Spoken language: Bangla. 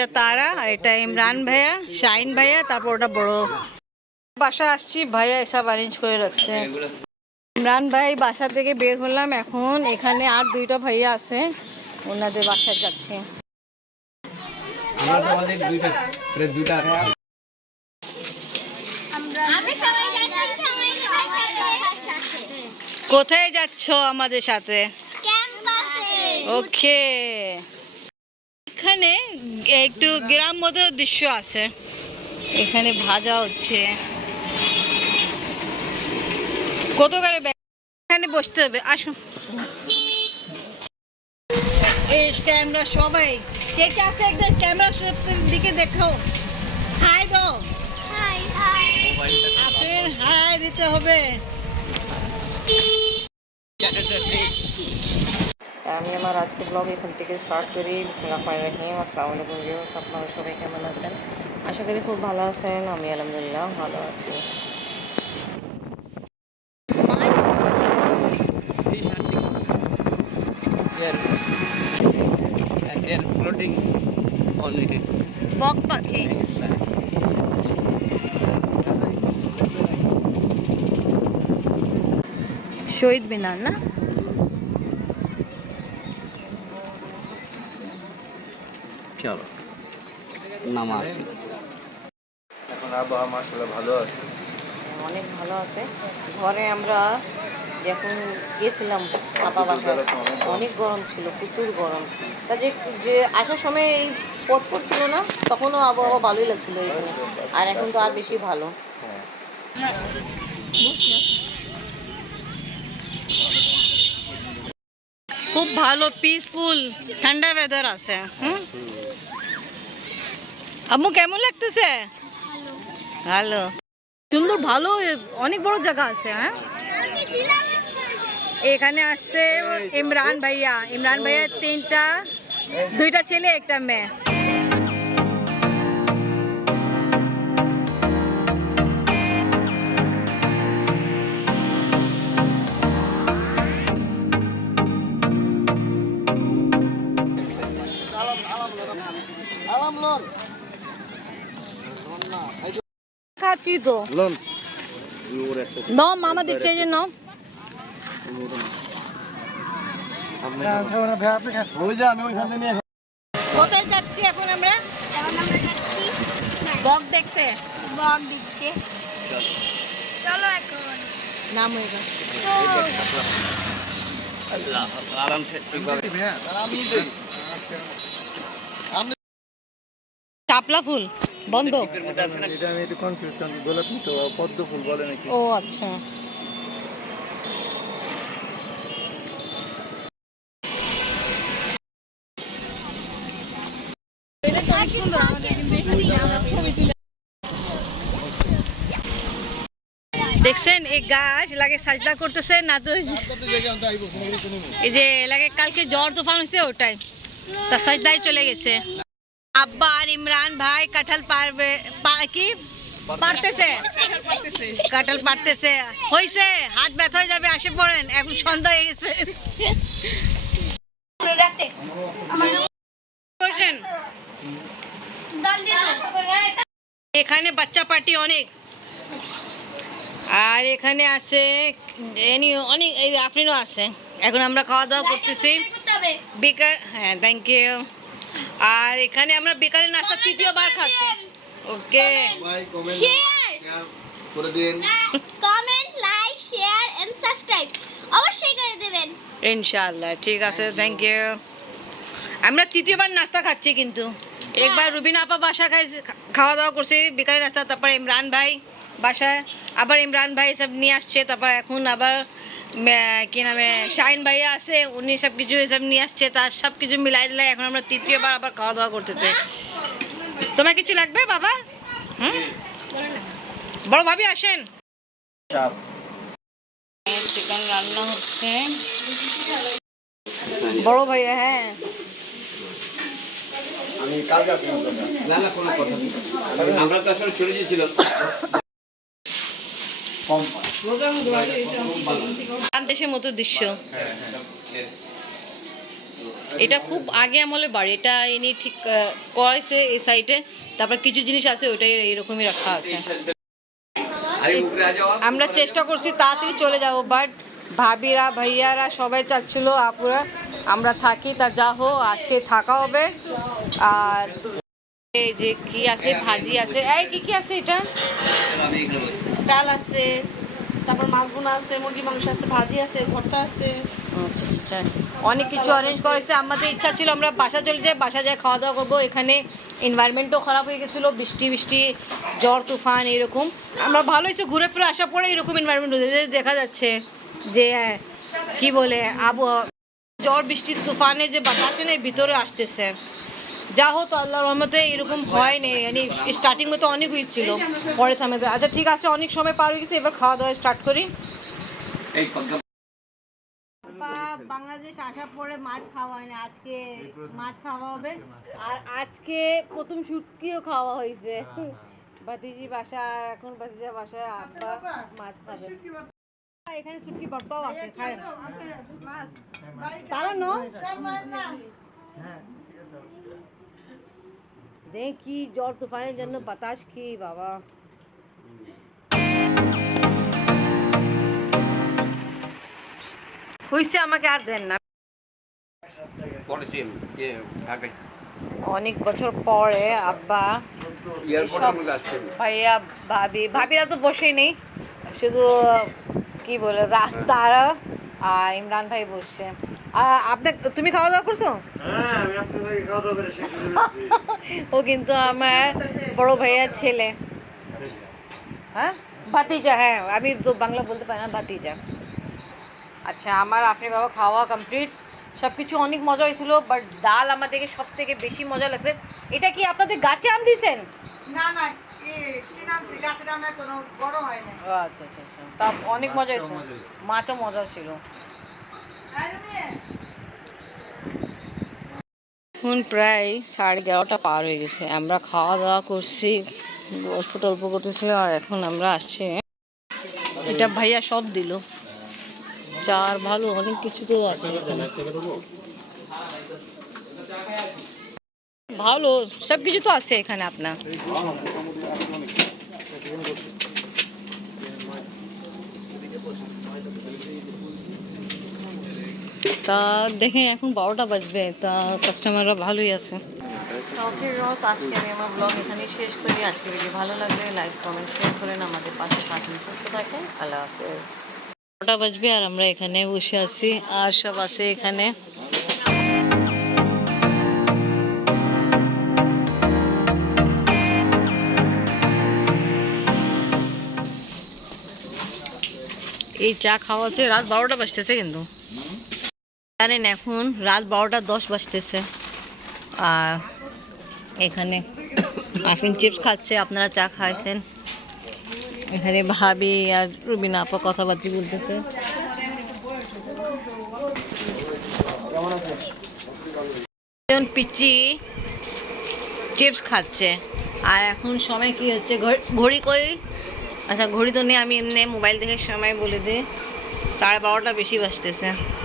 এটা তারা আর এটা ইমরান ভাইয়া শাইন ভাইয়া তারপর ওটা বড়। বাসা আসছি ভাইয়া এসব অ্যারেঞ্জ করে রাখছে। ইমরান ভাই বাসা থেকে বের হলাম এখন এখানে আর দুইটা ভাইয়া আছে ওনাদের বাসায় যাচ্ছি। আমরা তো আমাদের দুইটা প্রায় দুইটা আমি সবাই যাচ্ছি সবাই সবার সাথে। কোথায় যাচ্ছ আমাদের সাথে? ওকে একটু গ্রাম মতো দৃশ্য আছে। এখানে ভাজা হচ্ছে। কত করে? এখানে বসতে হবে আসুন। এই ক্যামেরা সবাই কে কে আছে একদম ক্যামেরা দিকে দেখো হাই দাও হাই হাই আপনার হাই দিতে হবে। আমি আমার আজকে ব্লগ এখান থেকে স্টার্ট করি বিসমুল্লাহ রহিম আসসালামু আলাইকুম ভিউয়ার্স আপনারা সবাই কেমন আছেন আশা করি খুব ভালো আছেন আমি আলহামদুলিল্লাহ ভালো আছি এর এর ফ্লোটিং অলরেডি বক পাখি শহীদ মিনার না চলো নামাজ। এখন আবহাওয়া মাসাল্লাহ ভালো আছে? অনেক ভালো আছে। ঘরে আমরা যখন গেছিলাম পাপা বাসায় অনেক গরম। ছিল প্রচুর গরম। তা যে যে আসার সময় এই পথ পড়ছিল না তখনও আবহাওয়া ভালোই লাগছিল এখানে। আর এখন তো আর বেশি ভালো। হ্যাঁ খুব ভালো পিসফুল ঠান্ডা ওয়েদার আছে হুম? আম্মু কেমন লাগতেছে? ভালো। সুন্দর ভালো অনেক বড় জায়গা আছে হ্যাঁ? এখানে আসছে ইমরান ভাইয়া। ইমরান ভাইয়া তিনটা দুইটা ছেলে একটা মেয়ে। খাচ্ছি তো লন। নাও মামা দিচ্ছে এই যে নাও। কোথায় যাচ্ছি এখন আমরা? এখন আমরা যাচ্ছি বক দেখতে। বক দিতে চলো এখন। নাম হয়ে গেল। আরামসে আমি শাপলা ফুল বন্ধ? দ্বীপের মধ্যে আছে না এটা আমি একটু কনফিউজ কারণ গোলাপ তো পদ্ম ফুল বলে নাকি? ও আচ্ছা। সুন্দর আমাদের কিন্তু এখানে আমরা ছবি তুলে দেখছেন এই গাছ লাগে সাজদা করতেছে না তো এই যে লাগে কালকে জ্বর তুফান হয়েছে ওটাই। তা সাজদাই চলে গেছে। আব্বা আর ইমরান ভাই কাঁঠাল পারবে কি পারতেছে কাঁঠাল পারতেছে হইছে হাত ব্যথা হয়ে যাবে আসে পড়েন। এখন সন্ধ্যা হয়ে গেছে। এখানে বাচ্চা পার্টি অনেক। আর এখানে আছে এনি অনেক এই আফরিনও আছে। এখন আমরা খাওয়া দাওয়া করতেছি। বিকাল হ্যাঁ থ্যাংক ইউ আর এখানে আমরা বিকালে নাস্তা তৃতীয়বার খাচ্ছি। ওকে। ভাই কমেন্ট শেয়ার শেয়ার করে দিন। Comment like share and subscribe অবশ্যই করে দেবেন। ইনশাআল্লাহ ঠিক আছে থ্যাংক ইউ আমরা তৃতীয়বার নাস্তা খাচ্ছি কিন্তু। একবার রুবিনা আপা বাসা খাই খাওয়া দাওয়া করছি বিকালে নাস্তা তারপর ইমরান ভাই। বাসায়। আবার ইমরান ভাই সব নিয়ে আসছে তারপর এখন আবার কি নামে শাইন ভাইয়া আছে উনি সব কিছু এসব নিয়ে আসছে তার সব কিছু মিলাই দিলাই এখন আমরা তৃতীয়বার আবার খাওয়া দাওয়া করতেছে। তোমার কিছু লাগবে বাবা? হুম? বড় ভাবি আসেন। চিকেন রান্না হচ্ছে। বড় ভাইয়া হ্যাঁ। আমি কালকে আসব না না কোনো কথা আমরা তো আসলে চলে গিয়েছিলাম। কম দেশের মতো দৃশ্য। হ্যাঁ হ্যাঁ এটা খুব আগে আমলে বাড়ি। এটা ইনি ঠিক করেছে এই সাইডে তারপর কিছু জিনিস আছে ওটাই এরকমই রাখা আছে। আমরা চেষ্টা করছি তাড়াতাড়ি চলে যাব বাট ভাবিরা ভাইয়ারা সবাই চাচ্ছিল আপুরা আমরা থাকি তা যা হো আজকে থাকা হবে। আর এই যে কি আছে ভাজি আছে। এই কি কি আছে এটা। ডাল আছে তারপর মাছ বোনা আছে মুরগি মাংস আছে ভাজি আছে ভর্তা আছে। আচ্ছা, আচ্ছা। অনেক কিছু অ্যারেঞ্জ করেছে। আমাদের ইচ্ছা ছিল আমরা বাসা চলে যাই বাসা যাই খাওয়া দাওয়া করব। এখানে এনভায়রনমেন্টও খারাপ হয়ে গেছিল বৃষ্টি বৃষ্টি জ্বর তুফান এরকম। আমরা ভালো হয়েছে ঘুরে ফিরে আসার পরে এরকম এনভায়রনমেন্ট হয়েছে দেখা যাচ্ছে যে আহ, কি বলে আবহাওয়া জ্বর বৃষ্টি তুফানে যে বাতাসে ভিতরে আসতেছে। যা হতো আল্লাহ রহমতে এরকম হয় নেই মানে স্টার্টিং তো অনেক হয়েছিল পরে সামনে আচ্ছা ঠিক আছে অনেক সময় পার হয়ে গেছে এবার খাওয়া দাওয়া স্টার্ট করি। এই বাংলাদেশ আসার পরে মাছ খাওয়া হয় না আজকে মাছ খাওয়া হবে। আর আজকে প্রথম শুটকিও খাওয়া হয়েছে। ভাতিজি বাসা এখন ভাতিজা বাসায় আব্বা মাছ খাবে। এখানে শুটকি ভর্তাও আছে খায় তারা ন। দেখি জ্বর তুফানের জন্য বাতাস কি বাবা হইছে আমাকে আর দেন না। অনেক বছর পরে আব্বা। ভাইয়া ভাবি ভাবিরা তো বসেই নেই শুধু কি বলে রাস্তারা আর ইমরান ভাই বসছে আ- তুমি খাওয়া দাওয়া করছ ও কিন্তু আমার বড় ভাইয়ার ছেলে। হ্যাঁ? ভাতিজা হ্যাঁ আমি তো বাংলা বলতে পারি না ভাতিজা। আচ্ছা আমার আপনি বাবা খাওয়া কমপ্লিট সব কিছু অনেক মজা হয়েছিল বাট ডাল আমাদেরকে সব থেকে বেশি মজা লাগছে। এটা কি আপনাদের গাছে আম দিয়েছেন? না না হয় আচ্ছা আচ্ছা আচ্ছা। তা অনেক মজা হয়েছে। মাছও মজা ছিল। এখন প্রায় সাড়ে এগারোটা পার হয়ে গেছে। আমরা খাওয়া দাওয়া করছি অল্প টল্প করতেছি, আর এখন আমরা আসছি। এটা ভাইয়া সব দিল। চার ভালো, অনেক কিছু তো আছে। ভালো, সব কিছু তো আছে এখানে আপনার। তা দেখেন এখন বারোটা বাজবে তা কাস্টমাররা ভালোই আছে। ওকে ভিউয়ার্স আজকে আমি আমার ব্লগ এখানেই শেষ করি। আজকে ভিডিও ভালো লাগলে লাইক কমেন্ট শেয়ার করেন আমাদের পাশে থাকুন সুস্থ থাকেন আল্লাহ হাফেজ। বারোটা বাজবে আর আমরা এখানে বসে আছি আর সব আছে এখানে। এই চা খাওয়া হচ্ছে রাত বারোটা বাজতেছে কিন্তু। জানেন এখন রাত বারোটা দশ বাজতেছে। আর এখানে আফিন চিপস খাচ্ছে, আপনারা চা খাইছেন। এখানে ভাবি আর রুবিনা আপা কথাবার্তি বলতেছে। পিচি চিপস খাচ্ছে। আর এখন সময় কি হচ্ছে? ঘড়ি- ঘড়ি কই? আচ্ছা ঘড়ি তো নেই, আমি এমনি মোবাইল দেখে সময় বলে দিই। সাড়ে বারোটা বেশি বাজতেছে।